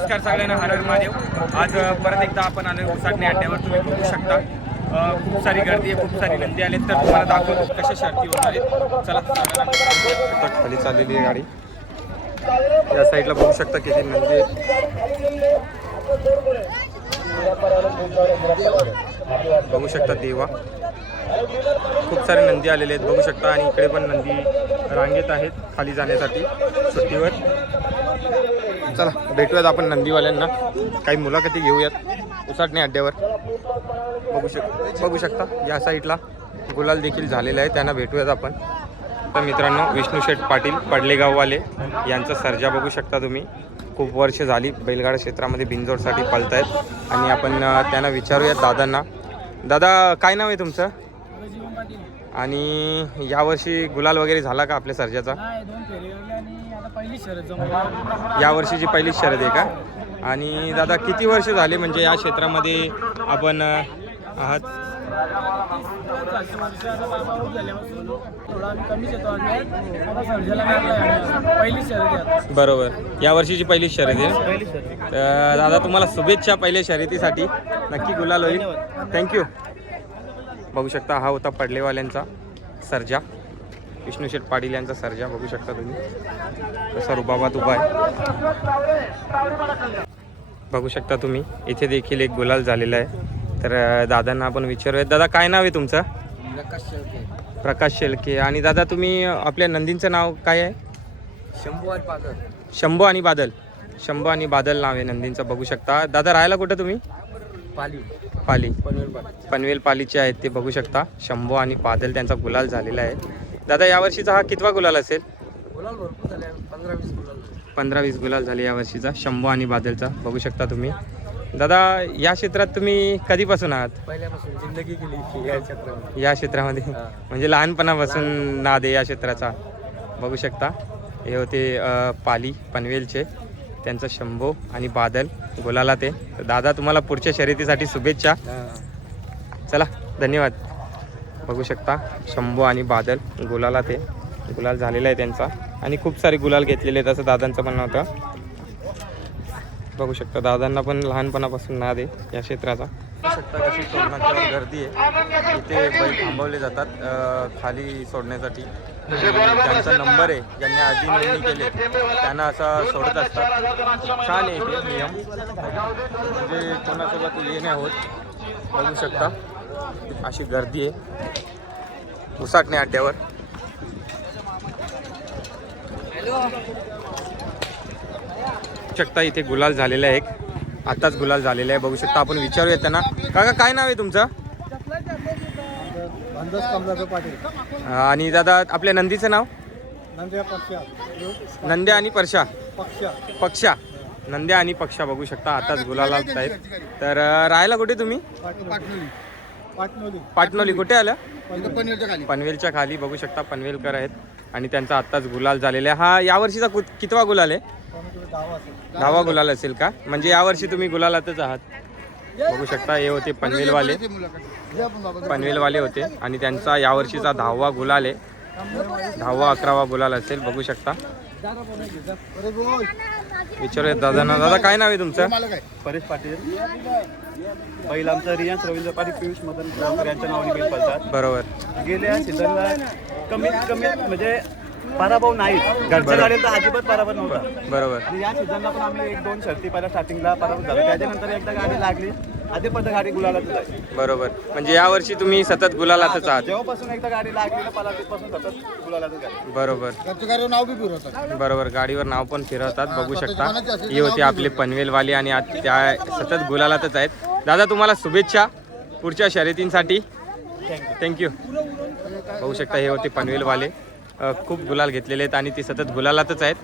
नमस्कार सगळ्यांना, हर हर महादेव. आज परत एकदा आपण आलो उसाटणे अड्ड्यावर. तुम्ही बघू शकता खूप सारी गर्दी आहे, खूप सारी नंदी आलेत. तर तुम्हाला दाखवतो कशा शर्ती होणार आहेत. चला खाली चाललेली आहे गाडी. या साईडला बघू शकता किती नंदी आहेत. बघू शकता देवा, खूप सारे नंदी आलेले आहेत बघू शकता. आणि इकडे पण नंदी रांगेत आहेत खाली जाण्यासाठी सुट्टीवर. चला भेटूयात आपण नंदीवाल्यांना, काही मुलाखती घेऊयात उसाटणे अड्ड्यावर. बघू शकता या साईडला गुलाल देखील झालेला आहे, त्यांना भेटूयात आपण. तर मित्रांनो, विष्णू शेठ पाटील पडलेगाववाले यांचा सर्जा बघू शकता तुम्ही. खूप वर्ष झाली बैलगाडा क्षेत्रामध्ये बिनजोडसाठी पळतायत. आणि आपण त्यांना विचारूयात दादांना. दादा, काय नाव आहे तुमचं? आणि यावर्षी गुलाल वगैरे झाला का आपल्या सर्जाचा? या वर्षीची पहिलीच शर्यत आहे का? आणि दादा किती वर्ष झाले म्हणजे या क्षेत्रामध्ये आपण आहात? बरोबर, या वर्षीची पहिलीच शर्यत आहे. तर दादा तुम्हाला शुभेच्छा पहिल्या शर्यतीसाठी. नक्की गुलाल होईल. थँक्यू. बघू शकता हा होता पडलेवाल्यांचा सर्जा, विष्णू शेठ पाटील यांचा सर्जा. बघू शकता तुम्ही कसा रुबाबात उभा आहे. बघू शकता तुम्ही इथे देखील एक गुलाल झालेला आहे. तर दादांना आपण विचारूयात. दादा काय नाव आहे तुमचं? प्रकाश शेळके. आणि दादा तुम्ही आपल्या नंदींचं नाव काय आहे? शंभू आणि बादल. शंभू आणि बादल नाव आहे नंदींचं. बघू शकता. दादा राहायला कुठं तुम्ही? पाली पनवेल पालीचे आहेत ते. बघू शकता शंभू आणि बादल त्यांचा गुलाल झालेला आहे. दादा यावर्षीचा हा कितवा गुलाल असेल? 15-20 गुलाल झाले यावर्षीचा शंभू आणि बादलचा. बघू शकता तुम्ही. दादा या क्षेत्रात तुम्ही कधीपासून आहात? पहिल्यापासून जिंदगी केली या क्षेत्रामध्ये. म्हणजे लहानपणापासून नाद आहे या क्षेत्राचा. बघू शकता हे होते पाली पनवेलचे, त्यांचा शंभू आणि बादल गुलाला ते. दादा तुम्हाला पुढच्या शर्यतीसाठी शुभेच्छा. चला धन्यवाद. बघू शकता शंभू आणि बादल गुलाला ते. गुलाल झालेला आहे त्यांचा आणि खूप सारे गुलाल घेतलेले आहेत असं दादांचं म्हणणं होतं. बघू शकता दादांना पण लहानपणापासून नाद आहे या क्षेत्राचा. बघू शकता कशी सोडण्याच्यावर गर्दी आहे. इथे बैल थांबवले जातात खाली सोडण्यासाठी. ज्यांचा नंबर आहे, ज्यांनी आधी नोंदणी केली त्यांना असं सोडत असतात. छान आहे इथे नियम, म्हणजे कोणासोबत हे नाही होत. बघू शकता अशी गर्दी आहे उसाटणे अड्ड्यावर. शकता इथे गुलाल झालेला आहे, आताच गुलाल झालेला आहे. बघू शकता आपण विचारूया त्यांना. काका काय नाव आहे तुमचं? आणि दादा आपल्या नंदीचं नाव? नंद्या आणि परशा. पक्षा. नंद्या आणि पक्षा. बघू शकता आताच गुलाल आहेत. तर राहायला कुठे तुम्ही? पाटणोली. कुठे आलं? पनवेलच्या खाली. बघू शकता पनवेलकर आहेत आणि त्यांचा आत्ताच गुलाल झालेला आहे. हा यावर्षीचा कितवा गुलाल आहे? 10वा गुलाल असेल का? म्हणजे यावर्षी तुम्ही गुलालातच आहात. बघू शकता हे होते पनवेलवाले होते आणि त्यांचा यावर्षीचा 10वा गुलाल आहे. 10वा 11वा गुलाल असेल. बघू शकता. विचारूया दादांना. दादा काय नाव आहे तुमचं? परेश पाटील. बैल आमचा रियांश रवींद्र पाटील, पियुष मदन गावकर यांच्या नावाने बैल पळतात. बरोबर. गेल्या सीझनला कमीत म्हणजे पराभव नाही. घरच्या गाडीला तर अजिबात पराभव नव्हता. बरोबर. आणि या सीझनला पण आम्ही 1-2 शर्ती पहिल्या स्टार्टिंगला पराभव झाला. त्याच्यानंतर एकदा गाडी लागली आधीपर्यंत गाडी गुलालातच आहे. बरोबर. म्हणजे यावर्षी तुम्ही सतत गुलालातच आहात. जेव्हापासून एकदा गाडी लागली ना पलातीपासून सतत गुलालातच आहे. बरोबर. नाव बी फिरवतात. बरोबर, गाडीवर नाव पण फिरवतात. बघू शकता हे होते आपले पनवेलवाले आणि त्या सतत गुलालातच आहेत. दादा तुम्हाला शुभेच्छा पुढच्या शर्यतींसाठी. थँक्यू. बघू शकता हे होते पनवेलवाले. खूप गुलाल घेतलेले आहेत आणि ते सतत गुलालातच आहेत.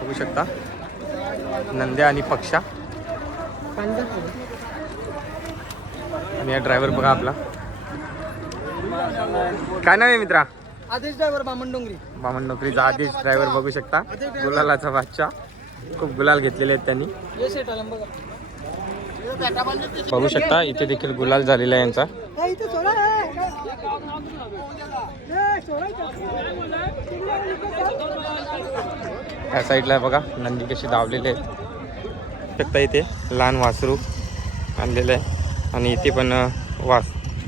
बघू शकता नंद्या आणि पक्षा. आणि हा ड्रायव्हर बघा आपला. काय नाव आहे मित्रा? आदेश ड्रायव्हर बामणडोंगरी. बामणडोंगरीचा आदेश ड्रायव्हर. बघू शकता गुलालाचा बादशाह. खूप गुलाल घेतलेले आहेत त्यांनी. बघू शकता इथे देखील गुलाल झालेला आहे यांचा. या साईडला बघा नंदी कशी धावलेले आहेत. फक्त इथे लहान वासरू आणलेलं आहे आणि इथे पण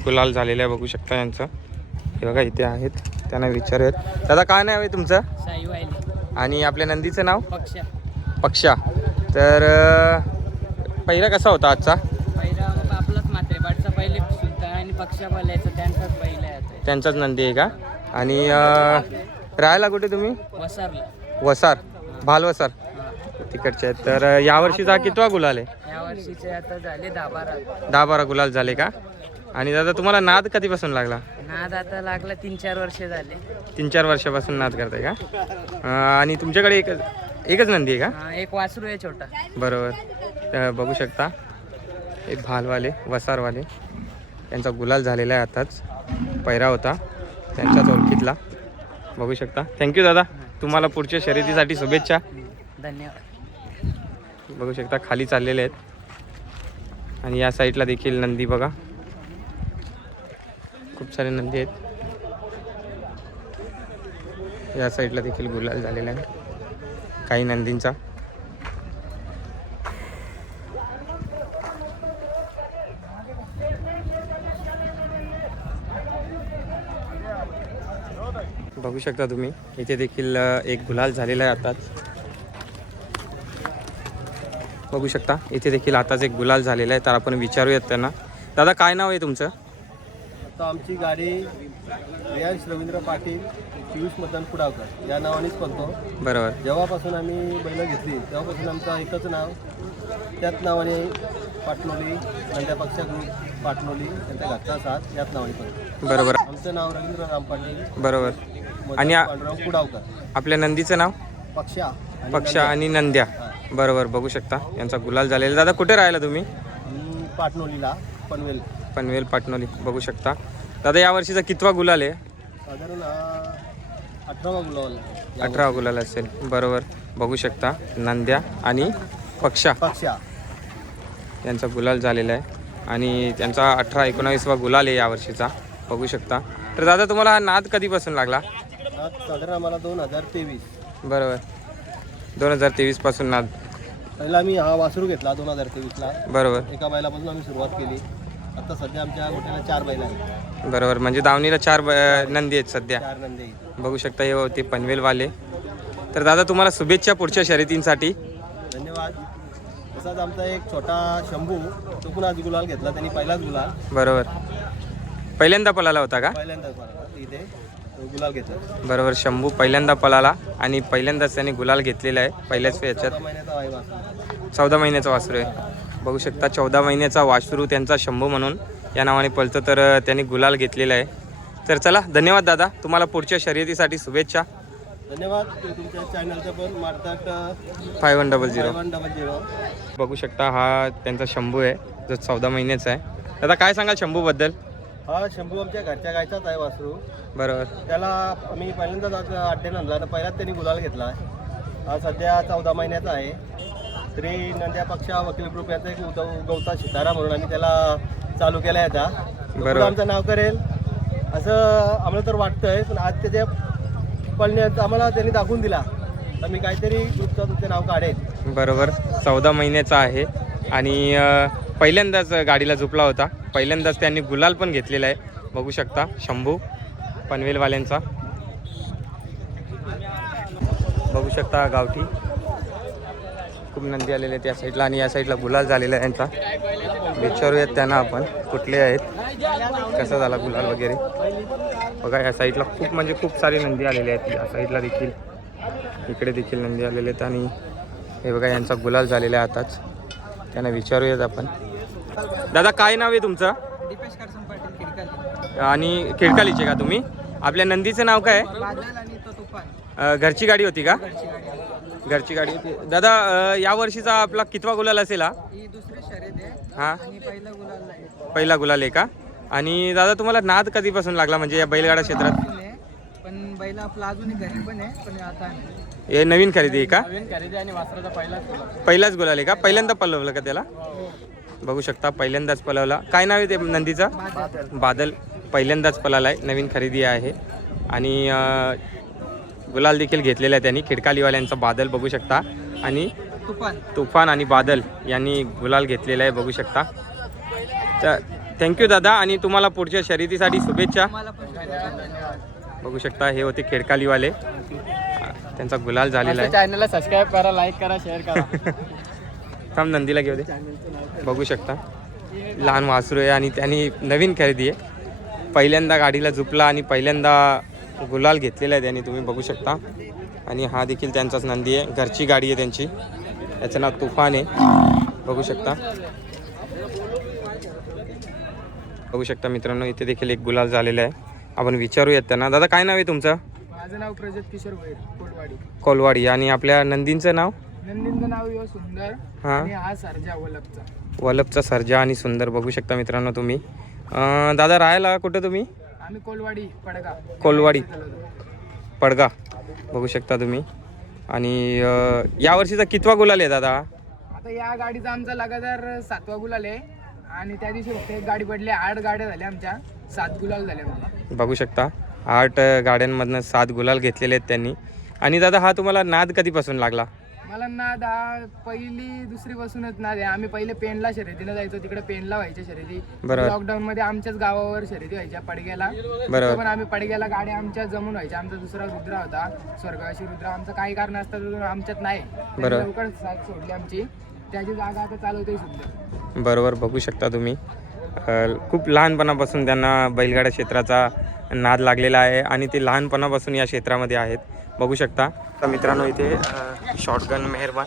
गुलाल झालेलं आहे बघू शकता यांचं. हे बघा इथे आहेत, त्यांना विचारूयात. दादा काय नाव आहे तुमचं? आणि आपल्या नंदीचं नाव? पक्षा. तर पहिला कसा होता आजचा? आपलाच मात्रेपाडचा पहिले सुद्धा आणि पक्षा बोलायचं त्यांचाच पहिला आहे. त्यांचाच नंदी आहे का? आणि राहायला कुठे तुम्ही? वसारला. वसार, भालवसार तिकडचे आहेत. तर यावर्षीचा कितवा गुलाल आहे? या वर्षीचे आता झाले 10-12. 10-12 गुलाल झाले का? आणि दादा तुम्हाला नाद कधीपासून लागला? नाद आता लागला 3-4 वर्ष झाले. 3-4 वर्षापासून नाद करताय का? आणि तुमच्याकडे एकच नंदी आहे का? एक वासरू आहे छोटा. बरोबर. तर बघू शकता हे भालवाले वसारवाले त्यांचा गुलाल झालेला आहे. आताच पैरा होता त्यांच्याच ओळखीतला. बघू शकता. थँक्यू दादा, तुम्हाला पुढच्या शर्यतीसाठी शुभेच्छा. धन्यवाद. बघू शकता खाली चाललेले आहेत. आणि या साईडला देखील नंदी बघा, खूप सारे नंदी आहेत. या साईडला देखील गुलाल झालेला आहे काही नंदींचा. बघू शकता तुम्ही इथे देखील एक गुलाल झालेला आहे आताच. बघू शकता इथे देखील आताच एक गुलाल झालेला आहे. तर आपण विचारूयात त्यांना. दादा काय नाव आहे तुमचं? आता आमची गाडी रियांश रवींद्र पाटील, पियुष मदन कुडावकर या नावानेच पळतो. बरोबर. जेव्हापासून आम्ही बैलं घेतली तेव्हापासून आमचं एकच नाव, त्याच नावाने पाटणोली, नंद्या पक्षा ग्रुप पाटणोली त्यांच्या घरचा साथ याच नावाने पळतो. बरोबर. आमचं नाव रवींद्र राम पाटील. बरोबर. आणि पांडुरंग कुडावकर. आपल्या नंदीचं नाव? पक्षा. पक्षा आणि नंद्या. बरोबर. बघू शकता यांचा गुलाल झालेला. दादा कुठे राहिला तुम्ही? पाटणोलीला, पनवेल. पनवेल पाटणोली. बघू शकता. दादा या वर्षीचा कितवा गुलाल आहे? साधारण 18वा गुलाल. 18वा गुलाल असेल. बरोबर. बघू शकता नंद्या आणि पक्षा यांचा गुलाल झालेला आहे आणि त्यांचा 18-19वा गुलाल आहे यावर्षीचा. बघू शकता. तर दादा तुम्हाला हा नाद कधीपासून लागला? साधारण आम्हाला 2023. बरोबर. 2023 पासून नाद. पहिला आम्ही हा वासरू घेतला 2023ला. बरोबर. एका बैलापासून आम्ही सुरुवात केली. आता सध्या आमच्या गोट्याला 4 बैल आहेत. बरोबर. म्हणजे दावणीला 4 नंदी आहेत सध्या. 4 नंदी आहेत. बघू शकता हे होते पनवेलवाले. तर दादा तुम्हाला शुभेच्छा पुढच्या शर्यतींसाठी. धन्यवाद. तसाच आमचा एक छोटा शंभू, तो पण आज गुलाल घेतला त्यांनी, पहिलाच गुलाल. बरोबर. पहिल्यांदा पळाला होता का? पहिल्यांदाच इथे गुलाल घेतला. बरोबर. शंभू पहिल्यांदा पळाला आणि पहिल्यांदाच त्यांनी गुलाल घेतलेला आहे पहिल्याच याच्यात. 14 महिन्याचा आहे वासरू. 14 महिन्याचा वासरू आहे. बघू शकता 14 महिन्याचा वासरू त्यांचा शंभू म्हणून या नावाने पळतं. तर त्यांनी गुलाल घेतलेला आहे. तर चला धन्यवाद दादा, तुम्हाला पुढच्या शर्यतीसाठी शुभेच्छा. धन्यवाद. तुमच्या चॅनलचं पण मारतात 5100. 5100. बघू शकता हा त्यांचा शंभू आहे जो 14 महिन्याचा आहे. दादा काय सांगाल शंभूबद्दल? हा शंभू आमच्या घरच्या गायचाच आहे वासरू. बरोबर. त्याला आम्ही पहिल्यांदाच आज अड्ड्यानं आणला तर पहिल्याच त्यांनी गुलाल घेतला. हा सध्या 14 महिन्याचा आहे. श्री नंद्या पक्षा वकील ग्रुप याचा एक उगवता सितारा म्हणून आम्ही त्याला चालू केला आहे. आता बरोबर. आमचं नाव करेल असं आम्हाला तर वाटतंय, पण आज त्याच्या पळण्यात आम्हाला त्यांनी दाखवून दिला तर मी काहीतरी ग्रुपचं तुमचं नाव काढेल. बरोबर. 14 महिन्याचा आहे आणि पहिल्यांदाच गाडीला झोपला होता. पहिल्यांदाच त्यांनी गुलाल पण घेतलेला आहे. बघू शकता शंभू पनवेलवाल्यांचा. बघू शकता गावठी खूप नंदी आलेले त्या साईडला आणि या साईडला गुलाल झालेला आहे यांचा. विचारूयात त्यांना आपण कुठले आहेत, कसा झाला गुलाल वगैरे. बघा या साईडला खूप म्हणजे खूप सारी नंदी आलेले आहेत. या साईडला देखील, इकडे देखील नंदी आलेले आहेत आणि हे बघा यांचा गुलाल झालेला आहे आताच. त्यांना विचारूयात आपण. दादा काय नाव आहे तुमचं? दीपेश करसन पाटील खिडकाली. आणि खिडकालीचे का तुम्ही? आपल्या नंदीचं नाव काय आहे? बादल आणि तो तुफान. घरची गाडी होती का? घरची गाडी. घरची गाडी होती. दादा या वर्षीचा आपला कितवा गुलाल असेल हा? ही दुसरी शर्यत आहे हां. आणि पहिला गुलाल आहे. पहिला गुलाल आहे का? आणि दादा तुम्हाला नाद कधीपासून लागला म्हणजे या बैलगाडा क्षेत्रात? अजून आहे, पण बैल आपला अजूनही घरी पण आहे, पण आता नाही. हे नवीन खरेदी आहे का? नवीन खरेदी आणि वासराचा पहिलाच गुलाल. पहिलाच गुलाल आहे का? पहिल्यांदा पळवलं का त्याला? बघू शकता पहिल्यांदाच पळवला. काय नाव आहे ते नंदीचा? बादल. पहिल्यांदाच पळाला आहे, नवीन खरेदी आहे आणि गुलाल देखील घेतलेला आहे त्यांनी. खिडकालीवाल्यांचा बादल बघू शकता आणि तुफान आणि बादल यांनी गुलाल घेतलेला आहे बघू शकता. तर थँक्यू दादा आणि तुम्हाला पुढच्या शर्यतीसाठी शुभेच्छा. बघू शकता हे होते खिडकालीवाले, त्यांचा गुलाल झालेला आहे. चॅनलला सबस्क्राईब करा, लाईक करा, शेअर करा. थांब नंदीला घेऊ दे. बघू शकता लहान वासरू आहे आणि त्यांनी नवीन खरेदी आहे. पहिल्यांदा गाडीला झुपला आणि पहिल्यांदा गुलाल घेतलेला आहे त्यांनी, तुम्ही बघू शकता. आणि हा देखील त्यांचाच नंदी आहे, घरची गाडी आहे त्यांची. याचं नाव तुफान आहे बघू शकता. बघू शकता मित्रांनो इथे देखील एक गुलाल झालेला आहे. आपण विचारूयात त्यांना. दादा काय नाव आहे तुमचं? माझं नाव प्रजत किशोर भैर, कोलवाडी. कोलवाडी. आणि आपल्या नंदींचं नाव? नंदींचं नाव यो सुंदर हां, आणि हा सर्जा वलपचा. वलपचा सर्जा आणि सुंदर. बघू शकता मित्रांनो तुम्ही. दादा राहायला कुठं तुम्ही? आम्ही कोलवाडी पडगा. कोलवाडी पडगा. बघू शकता तुम्ही. आणि यावर्षीचा कितवा गुलाल आहे दादा? आता या गाडीचा आमचा लगातार 7वा गुलाल आहे आणि त्या दिवशी फक्त एक गाडी पडली. 8 गाड्या झाल्या आमच्या, 7 गुलाल झाले आमच्या. बघू शकता 8 गाड्यांमधनं 7 गुलाल घेतलेले आहेत त्यांनी. आणि दादा हा तुम्हाला नाद कधीपासून लागला? मला नाद हा पहिली दुसरी पासूनच नाद आहे. आम्ही पहिले पेनला शर्यतीला जायचो, तिकडे पेनला व्हायच्या शर्यती. बरोबर. लॉकडाऊन मध्ये आमच्याच गावावर शर्यती व्हायच्या पडग्याला. बरोबर. पण आम्ही पडग्याला गाड्या आमच्या जमून व्हायच्या. आमचा दुसरा रुद्रा होता, स्वर्गवासी रुद्रा. आमचं काही कारण असतं आमच्यात नाही. बरोबर. लवकर साथ सोडली आमची, त्याची जागा आता चालवतोय सुद्धा. बरोबर. बघू शकता तुम्ही खूप लहानपणापासून त्यांना बैलगाडा क्षेत्राचा नाद लागलेला आहे आणि ते लहानपणापासून या क्षेत्रामध्ये आहेत बघू शकता. तर मित्रांनो इथे शॉटगन मेहरबान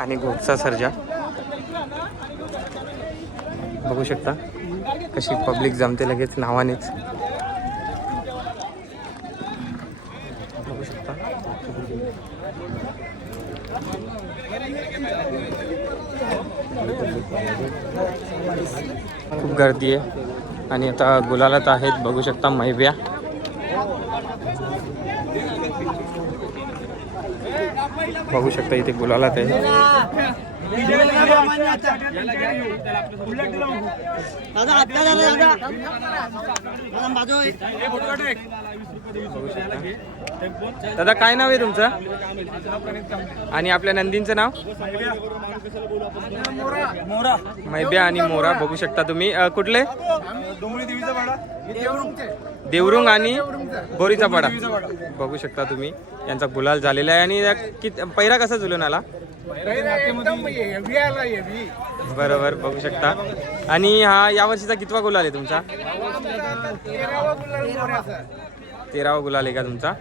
आणि घोपचा सर्जा बघू शकता कशी पब्लिक जमते लगेच नावानेच बघू शकता. खूप गर्दी आहे आणि आता गुलालात आहेत बघू शकता मैब्या. बघू शकता इथे गुलालात आहे. दादा काय नाव आहे तुमचं? आणि आपल्या नंदींचं नाव? मैब्या आणि मोरा. बघू शकता तुम्ही. कुठले? देवरुंग आणि बोरीचा पाडा. बघू शकता तुम्ही यांचा गुलाल झालेला आहे. आणि पैरा कसा झुलून आला? बरोबर. बघू शकता. आणि हा यावर्षीचा कितवा गुलाल आहे तुमचा? 13वा गुलाल आहे का तुमचा?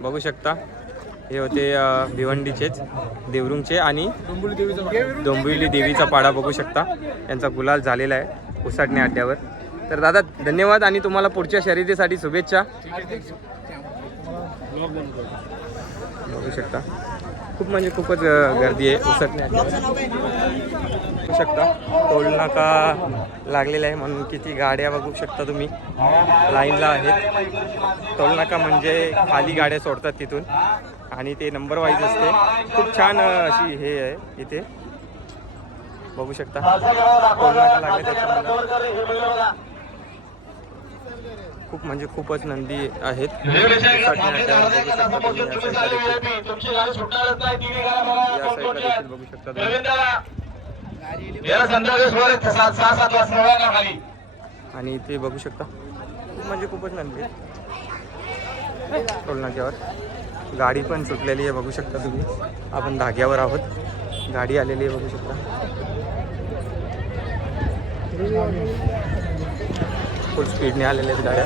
बघू शकता हे होते भिवंडीचेच देवरुंगचे आणि डोंबिवली देवीचा पाडा. बघू शकता यांचा गुलाल झालेला आहे उसाटणे अड्ड्यावर. तर दादा धन्यवाद आणि तुम्हाला पुढच्या शर्यतीसाठी शुभेच्छा. बघू शकता खूप म्हणजे खूपच गर्दी आहे उसाटणे अड्ड्यावर. बघू शकता टोल नाका लागलेला आहे म्हणून किती गाड्या बघू शकता तुम्ही लाईनला आहेत. टोल नाका म्हणजे खाली गाड्या सोडतात तिथून आणि ते नंबर वाईज असते. खूप छान अशी हे आहे इथे बघू शकता. टोल नाका लागले त्याच्यामध्ये खूप म्हणजे खूपच नंदी आहेत. बघू शकता आणि इथे बघू शकता खूप म्हणजे खूपच नंदी टोल नाक्यावर. गाडी पण सुटलेली आहे बघू शकता तुम्ही. आपण धाग्यावर आहोत, गाडी आलेली आहे बघू शकता. फुल स्पीडने आलेल्या आहेत गाड्या.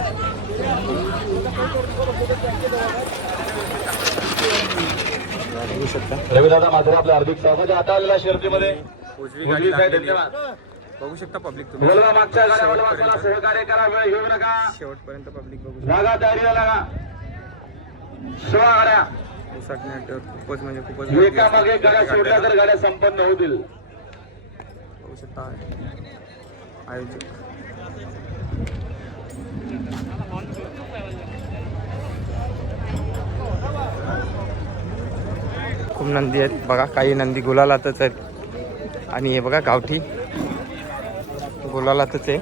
बघू शकता रविदादा मात्र आपल्या हार्दिक स्वागत आहे. आता आलेल्या शर्यतीमध्ये उजवी गाडी लागलेली आहे. बघू शकता पब्लिक तुम्ही सहकार्य करा, वेळ घेऊ नका. शेवटपर्यंत पब्लिक बघू लागा तयारीला लागा. 16 गाड्या शकता. खूपच म्हणजे खूपच एकामागे एक गाड्या सोडल्या तर गाड्या संपन्न होतील. बघू शकता आयोजक खूप नंदी आहेत बघा. काही नंदी गुलालातच आहेत आणि हे बघा गावठी गुलालातच आहे,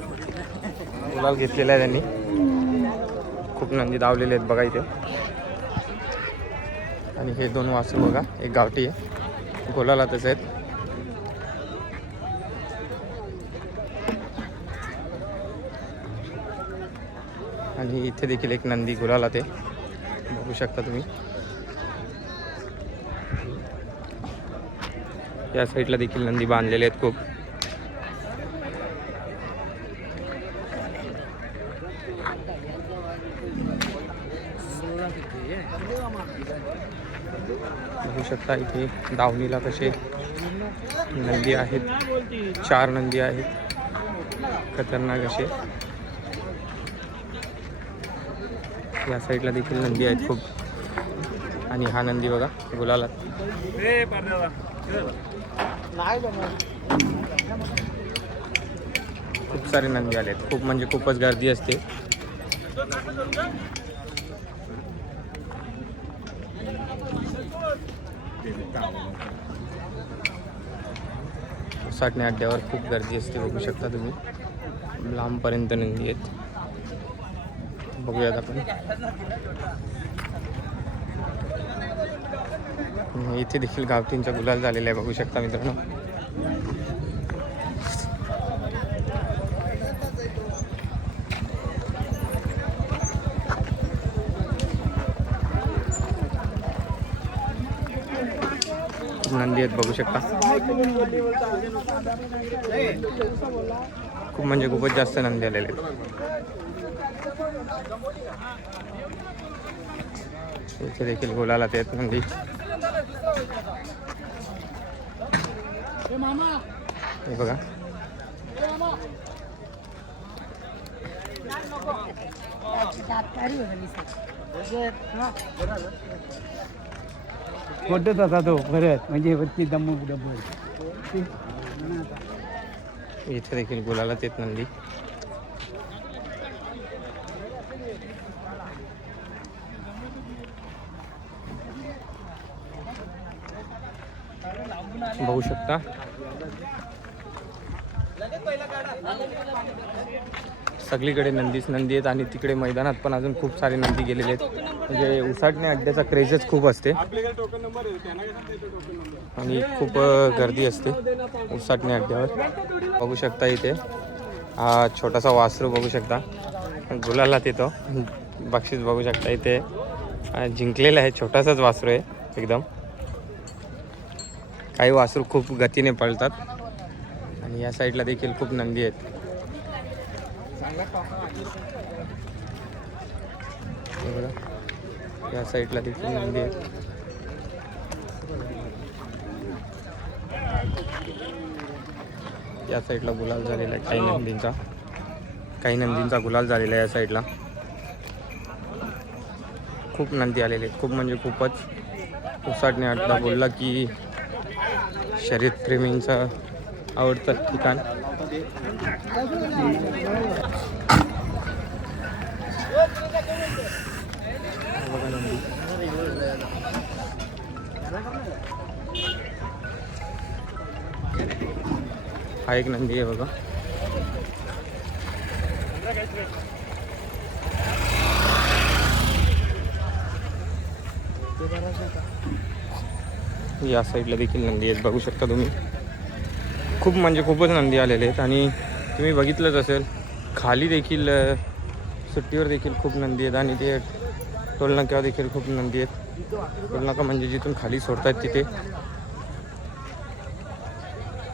गुलाल घेतलेला आहे त्यांनी. खूप नंदी धावलेले आहेत बघा इथे. आणि हे 2 वासरू बघा, एक गावठी आहे, गुलालातच आहेत. आणि इथे देखील एक नंदी गुलालात आहे, बघू शकता तुम्ही. या साईडला देखील नंदी बांधलेले आहेत खूप. बघू शकता इथे दावणीला कसे नंदी आहेत, 4 नंदी आहेत खतरनाक असे. या साईडला देखील नंदी आहेत खूप. आणि हा नंदी बघा गुलालात. खूप सारे नंदी आले आहेत, खूप म्हणजे खूपच गर्दी असते. साठणे अड्ड्यावर खूप गर्दी असते, बघू शकता तुम्ही. लांबपर्यंत नंदी आहेत. बघूयात आपण. इथे देखील गावठींचा गुलाल झालेला आहे, बघू शकता मित्रांनो. नंदी आहेत बघू शकता. खूप म्हणजे खूपच जास्त नंदी आलेले आहेत. इथे देखील गुलालात आहेत नंदी. हे बघा कोणतंच असा तो परत म्हणजे वरती दम डब्बल. इथे देखील गुलालात आहेत नंदी. बघू शकता सगळीकडे नंदीच नंदी आहेत. आणि तिकडे मैदानात पण अजून खूप सारे नंदी गेलेले आहेत. म्हणजे उसाटणे अड्ड्याचा क्रेजच खूप असते आणि खूप गर्दी असते उसाटणे अड्ड्यावर. बघू शकता इथे हा छोटासा वासरू बघू शकता गुलालात येतो. बक्षीस बघू शकता इथे जिंकलेलं आहे. छोटासाच वासरू आहे एकदम. काही वासरू खूप गतीने पळतात. आणि या साईडला देखील खूप नंदी आहेत. या साईडला देखील नंदी आहेत. या साईडला गुलाल झालेला आहे काही नंदींचा गुलाल झालेला आहे या साईडला. खूप नंदी आलेले आहेत, खूप म्हणजे खूपच. उसाटणे अड्डा बोलला की शर्यतप्रेमींचं आवडतं ठिकाण. हा एक नंदी आहे बघा. या साईडला देखील नंदी आहेत बघू शकता तुम्ही. खूप म्हणजे खूपच नंदी आलेले आहेत. आणि तुम्ही बघितलंच असेल खाली देखील सुट्टीवर देखील खूप नंदी आहेत. आणि ते टोलनाक्यावर देखील खूप नंदी आहेत. टोलनाका म्हणजे जिथून खाली सोडतात तिथे